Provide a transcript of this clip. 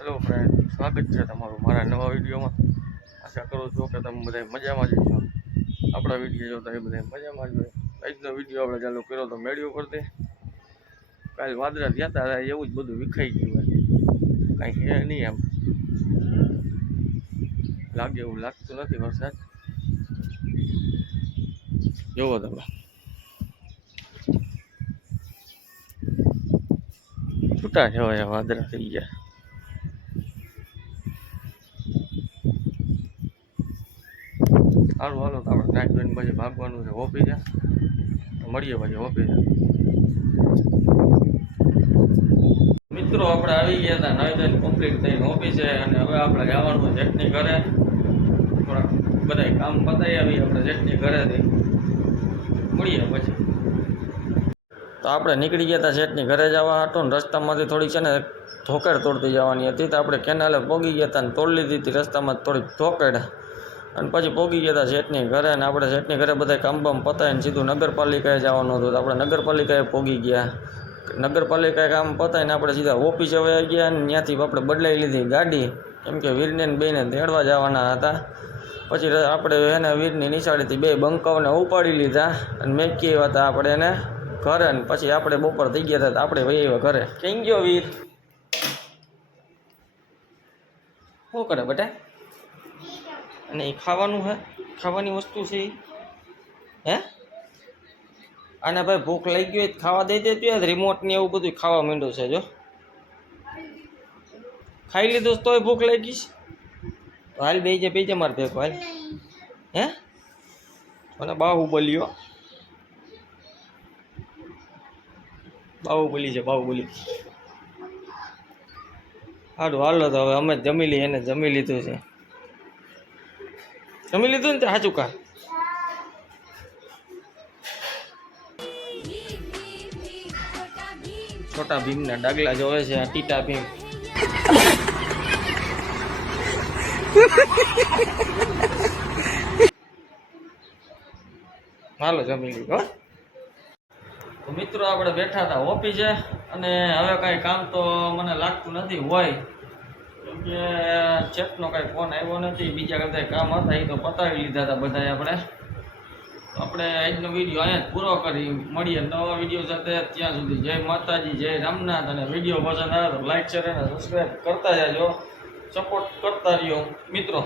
Hello friend, સ્વાગત છે તમારું મારા નવા વિડીયોમાં। આશા કરું છું કે તમે બધા મજામાં જ છો। આપણા વિડીયો જોતા એ બધા મજામાં જ હોય। આજનો વિડીયો આપણે ચાલુ કર્યો તો મેળ્યો પરથી। કાલે વાદળા થયા હતા એવું જ બધું વિખાઈ ગયું હોય, કાંઈ હે નહીં એમ લાગે, એવું લાગતું નથી વરસાદ। જોવો તમે છૂટા છવાયા વાદળા થઈ ગયા। સારું હાલો તો આપણે નાઈટ જોઈને પછી ભાગવાનું છે ઓફિસે। મળીએ પછી ઓફિસે। મિત્રો આપણે આવી ગયા હતા નાઈ ધોઈને કમ્પ્લીટ થઈને ઓફિસે, અને હવે આપણે જવાનું જેટની ઘરે। થોડાક બધા કામ પતાવી આવી આપણે જેટની ઘરેથી। મળીએ પછી। તો આપણે નીકળી ગયા હતા શેઠની ઘરે જવા હતું ને રસ્તામાંથી થોડીક છે ને ધોકેડ તોડતી જવાની હતી, તો આપણે કેનાલે પોગી ગયા હતા ને તોડી લીધી હતી રસ્તામાં થોડીક ધોકેડ, અને પછી પોગી ગયા હતા શેઠની ઘરે। અને આપણે શેઠની ઘરે બધા કામ બામ પતાવીને સીધું નગરપાલિકાએ જવાનું હતું, તો આપણે નગરપાલિકાએ પોગી ગયા। નગરપાલિકાએ કામ પતાવીને આપણે સીધા ઓફિસે આવી ગયા, અને ત્યાંથી આપણે બદલાઈ લીધી ગાડી, કેમ કે વીરને બેને તેડવા જવાના હતા। પછી આપણે એને વીરની નિશાળીથી બે બંકાઓને ઉપાડી લીધા અને મેકી આવ્યા હતા આપણે એને ઘરે, ને પછી આપણે બપોર થઈ ગયા હતા આપણે વહી આવ્યા ઘરે। કેમ ગયો વીર? શું કરે બેટા? અને એ ખાવાનું હે? ખાવાની વસ્તુ છે હે? આને ભાઈ ભૂખ લાગી હોય ખાવા દઈ દે, રિમોટ ને એવું બધું ખાવા માંડ્યું છે। જો ખાઈ લીધું તોય ભૂખ લાગી છે તો હાલ બે જે મારે ભેગો હાલ। હે અને બાહુબલીઓ, બાહુબલી છે બાહુબલી। સારું હાલો તો હવે અમે જમી લઈએ, એને જમી લીધું છે। જમી લીધું ને તે સાચું કા? છોટા ભીમના ડાગલા જોવે છે આ ટીટા ભીમ। હાલો જમી લીધું। તો મિત્રો આપણે બેઠા હતા ઓફિસે, અને હવે કાંઈ કામ તો મને લાગતું નથી હોય, કેમ કે ચેકનો કાંઈ ફોન આવ્યો નથી। બીજા બધા કામ હતા એ તો પતાવી લીધા હતા બધાએ આપણે। તો આપણે આજનો વિડીયો અહીંયા જ પૂરો કરી, મળીએ નવા વિડીયો સાથે। ત્યાં સુધી જય માતાજી, જય રામનાથ। અને વિડીયો પસંદ આવે તો લાઈક શેર અને સબસ્ક્રાઈબ કરતા જાજો, સપોર્ટ કરતા રહ્યો મિત્રો।